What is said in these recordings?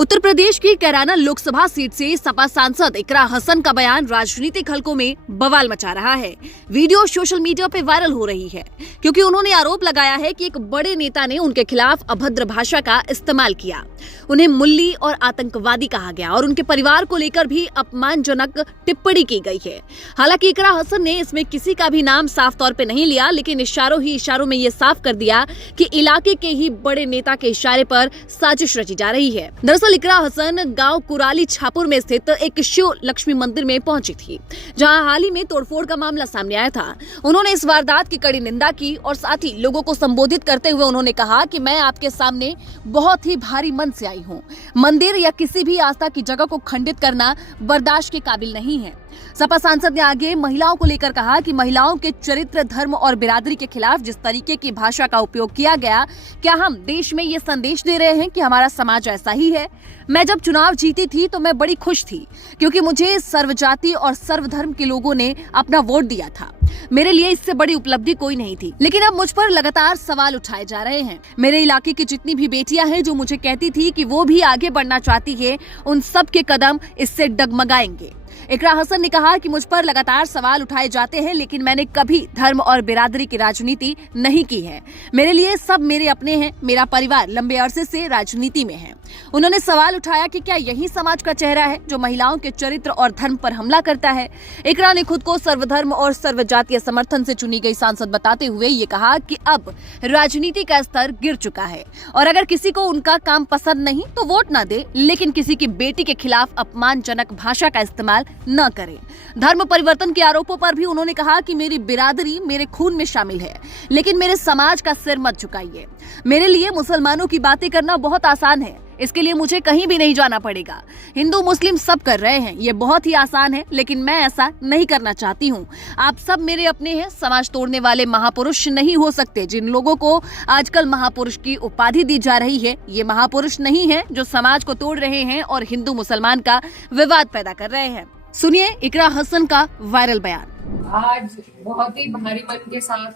उत्तर प्रदेश की कैराना लोकसभा सीट से सपा सांसद इकरा हसन का बयान राजनीतिक हलकों में बवाल मचा रहा है। वीडियो सोशल मीडिया पे वायरल हो रही है क्योंकि उन्होंने आरोप लगाया है कि एक बड़े नेता ने उनके खिलाफ अभद्र भाषा का इस्तेमाल किया, उन्हें मुल्ली और आतंकवादी कहा गया और उनके परिवार को लेकर भी अपमानजनक टिप्पणी की गई है। हालांकि इकरा हसन ने इसमें किसी का भी नाम साफ तौर पे नहीं लिया, लेकिन इशारों ही इशारों में ये साफ कर दिया कि इलाके के ही बड़े नेता के इशारे पर साजिश रची जा रही है। दरअसल इकरा हसन गांव कुराली छापुर में स्थित एक शिव लक्ष्मी मंदिर में पहुंची थी, जहां हाल ही में तोड़फोड़ का मामला सामने आया था। उन्होंने इस वारदात की कड़ी निंदा की और साथ ही लोगों को संबोधित करते हुए उन्होंने कहा कि मैं आपके सामने बहुत ही भारी मन से आई हूं। मंदिर या किसी भी आस्था की जगह को खंडित करना बर्दाश्त के काबिल नहीं है। सपा सांसद ने आगे महिलाओं को लेकर कहा कि महिलाओं के चरित्र, धर्म और बिरादरी के खिलाफ जिस तरीके की भाषा का उपयोग किया गया, क्या हम देश में ये संदेश दे रहे हैं कि हमारा समाज ऐसा ही है? मैं जब चुनाव जीती थी तो मैं बड़ी खुश थी क्योंकि मुझे सर्वजाति और सर्वधर्म के लोगों ने अपना वोट दिया था। मेरे लिए इससे बड़ी उपलब्धि कोई नहीं थी, लेकिन अब मुझ पर लगातार सवाल उठाए जा रहे हैं। मेरे इलाके की जितनी भी बेटियां हैं जो मुझे कहती थी कि वो भी आगे बढ़ना चाहती है, उन सब के कदम इससे डगमगाएंगे। इकरा हसन ने कहा कि मुझ पर लगातार सवाल उठाए जाते हैं, लेकिन मैंने कभी धर्म और बिरादरी की राजनीति नहीं की है। मेरे लिए सब मेरे अपने हैं। मेरा परिवार लंबे अरसे से राजनीति में है। उन्होंने सवाल उठाया कि क्या यही समाज का चेहरा है जो महिलाओं के चरित्र और धर्म पर हमला करता है? इकरा ने खुद को सर्वधर्म और सर्वजातीय समर्थन से चुनी गई सांसद बताते हुए ये कहा कि अब राजनीति का स्तर गिर चुका है और अगर किसी को उनका काम पसंद नहीं तो वोट न दे, लेकिन किसी की बेटी के खिलाफ अपमानजनक भाषा का इस्तेमाल न करें। धर्म परिवर्तन के आरोपों पर भी उन्होंने कहा कि मेरी बिरादरी मेरे खून में शामिल है, लेकिन मेरे समाज का सिर मत झुकाइए। मेरे लिए मुसलमानों की बातें करना बहुत आसान है, इसके लिए मुझे कहीं भी नहीं जाना पड़ेगा। हिंदू मुस्लिम सब कर रहे हैं, ये बहुत ही आसान है, लेकिन मैं ऐसा नहीं करना चाहती हूँ। आप सब मेरे अपने हैं। समाज तोड़ने वाले महापुरुष नहीं हो सकते। जिन लोगों को आजकल महापुरुष की उपाधि दी जा रही है, ये महापुरुष नहीं है जो समाज को तोड़ रहे हैं और हिंदू मुसलमान का विवाद पैदा कर रहे हैं। सुनिए इकरा हसन का वायरल बयान। आज बहुत ही भारी मन के साथ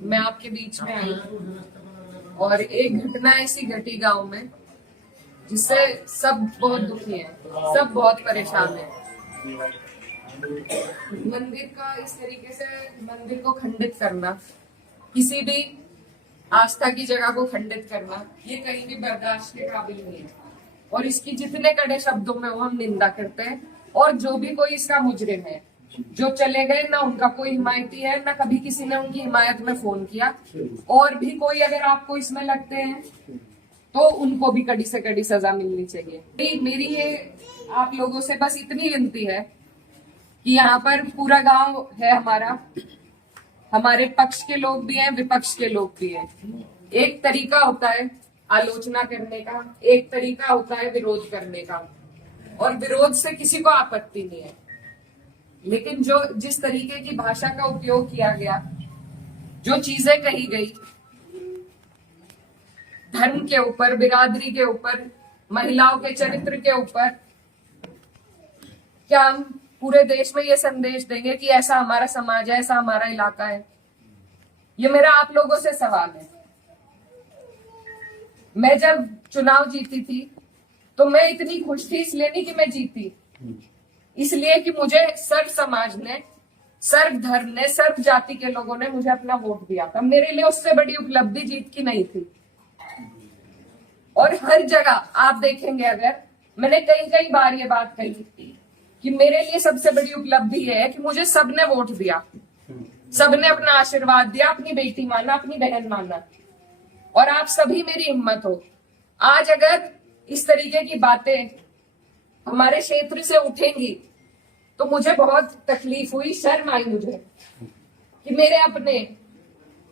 मैं आपके बीच में आई और एक घटना ऐसी घटी गांव में जिससे सब बहुत दुखी हैं, सब बहुत परेशान हैं। मंदिर का इस तरीके से मंदिर को खंडित करना, किसी भी आस्था की जगह को खंडित करना, ये कहीं भी बर्दाश्त के काबिल नहीं है और इसकी जितने कड़े शब्दों में वो हम निंदा करते हैं। और जो भी कोई इसका मुजरिम है, जो चले गए, ना उनका कोई हिमायती है, ना कभी किसी ने उनकी हिमायत में फोन किया। और भी कोई अगर आपको इसमें लगते हैं तो उनको भी कड़ी से कड़ी सजा मिलनी चाहिए। मेरी ये आप लोगों से बस इतनी विनती है कि यहाँ पर पूरा गांव है हमारा, हमारे पक्ष के लोग भी हैं, विपक्ष के लोग भी हैं। एक तरीका होता है आलोचना करने का, एक तरीका होता है विरोध करने का, और विरोध से किसी को आपत्ति नहीं है, लेकिन जो जिस तरीके की भाषा का उपयोग किया गया, जो चीजें कही गई धर्म के ऊपर, बिरादरी के ऊपर, महिलाओं के चरित्र के ऊपर, क्या हम पूरे देश में ये संदेश देंगे कि ऐसा हमारा समाज है, ऐसा हमारा इलाका है? ये मेरा आप लोगों से सवाल है। मैं जब चुनाव जीती थी तो मैं इतनी खुश थी, इसलिए नहीं कि मैं जीती, इसलिए कि मुझे सर्व समाज ने, सर्व धर्म ने, सर्व जाति के लोगों ने मुझे अपना वोट दिया था। मेरे लिए उससे बड़ी उपलब्धि जीत की नहीं थी। और हर जगह आप देखेंगे, अगर मैंने कई बार ये बात कही कि मेरे लिए सबसे बड़ी उपलब्धि है कि मुझे सबने वोट दिया, सबने अपना आशीर्वाद दिया, अपनी बेटी माना, अपनी बहन माना, और आप सभी मेरी हिम्मत हो। आज अगर इस तरीके की बातें हमारे क्षेत्र से उठेंगी तो मुझे बहुत तकलीफ हुई, शर्म आई मुझे कि मेरे अपने,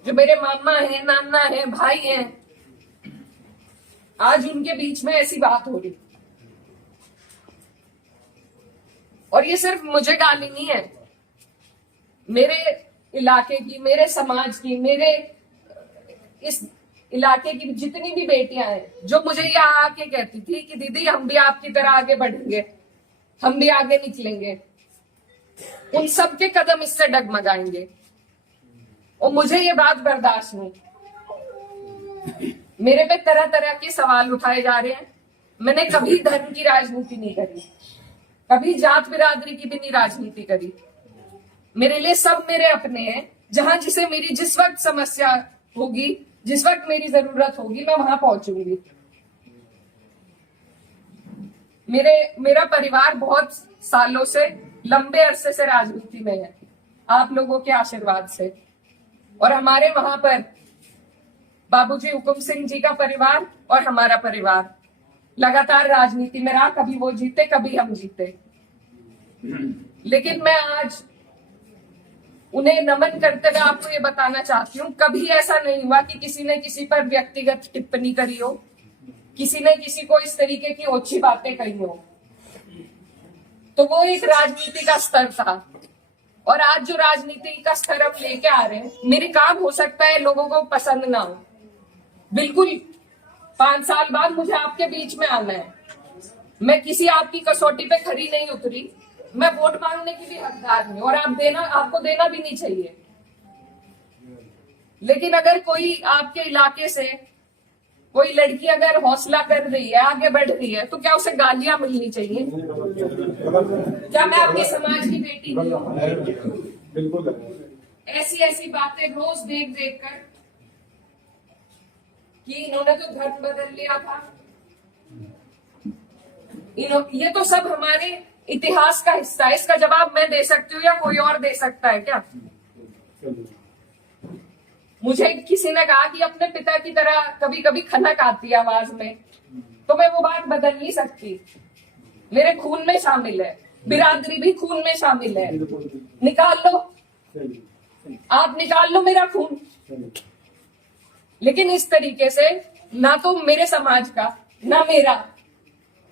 जो मेरे मामा है, नाना है, भाई हैं, आज उनके बीच में ऐसी बात हो रही। और ये सिर्फ मुझे गाली नहीं है, मेरे इलाके की, मेरे समाज की, मेरे इस इलाके की जितनी भी बेटियां हैं जो मुझे यहाँ आके कहती थी कि दीदी हम भी आपकी तरह आगे बढ़ेंगे, हम भी आगे निकलेंगे, उन सब के कदम इससे डगमगाएंगे। और मुझे ये बात बर्दाश्त नहीं। मेरे पे तरह तरह के सवाल उठाए जा रहे हैं, मैंने कभी धर्म की राजनीति नहीं करी, कभी जात बिरादरी की भी नहीं राजनीति करी। मेरे लिए सब मेरे अपने हैं। जहां जिसे मेरी जिस वक्त समस्या होगी, जिस वक्त मेरी जरूरत होगी, मैं वहां पहुंचूंगी। मेरा परिवार बहुत सालों से, लंबे अरसे से राजनीति में है, आप लोगों के आशीर्वाद से। और हमारे वहां पर बाबूजी हुकुम सिंह जी का परिवार और हमारा परिवार लगातार राजनीति में रहा। कभी वो जीते, कभी हम जीते। लेकिन मैं आज उन्हें नमन करते हुए आपको ये बताना चाहती हूँ, कभी ऐसा नहीं हुआ कि किसी ने किसी पर व्यक्तिगत टिप्पणी करी हो, किसी ने किसी को इस तरीके की ओछी बातें कही हो। तो वो एक राजनीति का स्तर था। और आज जो राजनीति का स्तर हम लेके आ रहे हैं, मेरे काम हो सकता है लोगों को पसंद ना हो, बिल्कुल 5 साल बाद मुझे आपके बीच में आना है। मैं किसी आपकी कसौटी पे खरी नहीं उतरी, मैं वोट मांगने की भी हकदार हूं, और आपको देना भी नहीं चाहिए। लेकिन अगर कोई आपके इलाके से कोई लड़की अगर हौसला कर रही है, आगे बढ़ रही है, तो क्या उसे गालियां मिलनी चाहिए? क्या मैं आपके समाज की बेटी नहीं हूं? ऐसी ऐसी बातें रोज देख देख कर कि इन्होंने तो धर्म बदल लिया था, ये तो सब हमारे इतिहास का हिस्सा है। इसका जवाब मैं दे सकती हूँ या कोई और दे सकता है क्या? मुझे किसी ने कहा कि अपने पिता की तरह कभी कभी खनक आती है आवाज में, तो मैं वो बात बदल नहीं सकती। मेरे खून में शामिल है, बिरादरी भी खून में शामिल है। निकाल लो, आप निकाल लो मेरा खून। लेकिन इस तरीके से ना तो मेरे समाज का, ना मेरा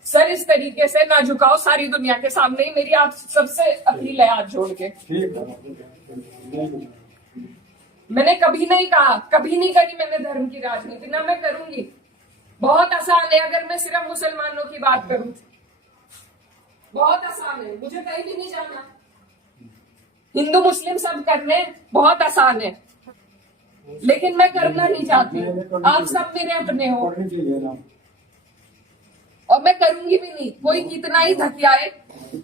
सर इस तरीके से ना झुकाओ सारी दुनिया के सामने ही। मेरी आप सबसे अपील है हाथ जोड़ के। मैंने कभी नहीं कहा, कभी नहीं करी मैंने धर्म की राजनीति, ना मैं करूंगी। बहुत आसान है अगर मैं सिर्फ मुसलमानों की बात करूं, बहुत आसान है, मुझे कहीं भी नहीं जाना। हिंदू मुस्लिम सब करने बहुत आसान है, लेकिन मैं करना नहीं चाहती। आप सब मेरे अपने हो और मैं करूंगी भी नहीं। कोई कितना ही धकियाए,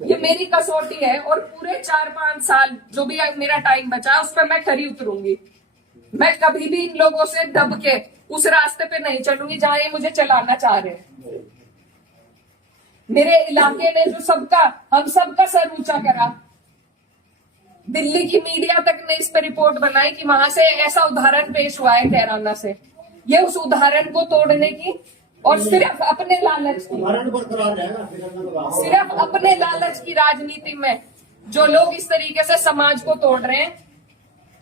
ये मेरी कसौटी है। और पूरे 4-5 साल जो भी मेरा टाइम बचा उस पर मैं खरी उतरूंगी। मैं कभी भी इन लोगों से दब के उस रास्ते पे नहीं चलूंगी जहां ये मुझे चलाना चाह रहे हैं। मेरे इलाके ने जो हम सबका सर ऊंचा करा, दिल्ली की मीडिया तक ने इस पर रिपोर्ट बनाई कि वहां से ऐसा उदाहरण पेश हुआ है कैराना से। ये उस उदाहरण को तोड़ने की और सिर्फ अपने लालच की, सिर्फ अपने लालच की राजनीति में जो लोग इस तरीके से समाज को तोड़ रहे हैं,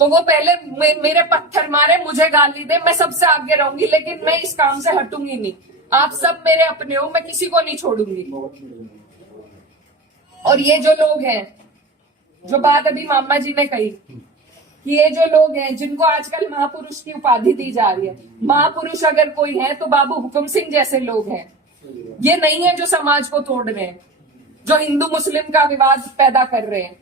तो वो पहले मेरे पत्थर मारे, मुझे गाली दे, मैं सबसे आगे रहूंगी, लेकिन मैं इस काम से हटूंगी नहीं। आप सब मेरे अपने हो, मैं किसी को नहीं छोड़ूंगी। और ये जो लोग हैं, जो बात अभी मामा जी ने कही कि ये जो लोग हैं जिनको आजकल महापुरुष की उपाधि दी जा रही है, महापुरुष अगर कोई है तो बाबू हुकुम सिंह जैसे लोग हैं। ये नहीं है जो समाज को तोड़ रहे हैं, जो हिंदू मुस्लिम का विवाद पैदा कर रहे हैं।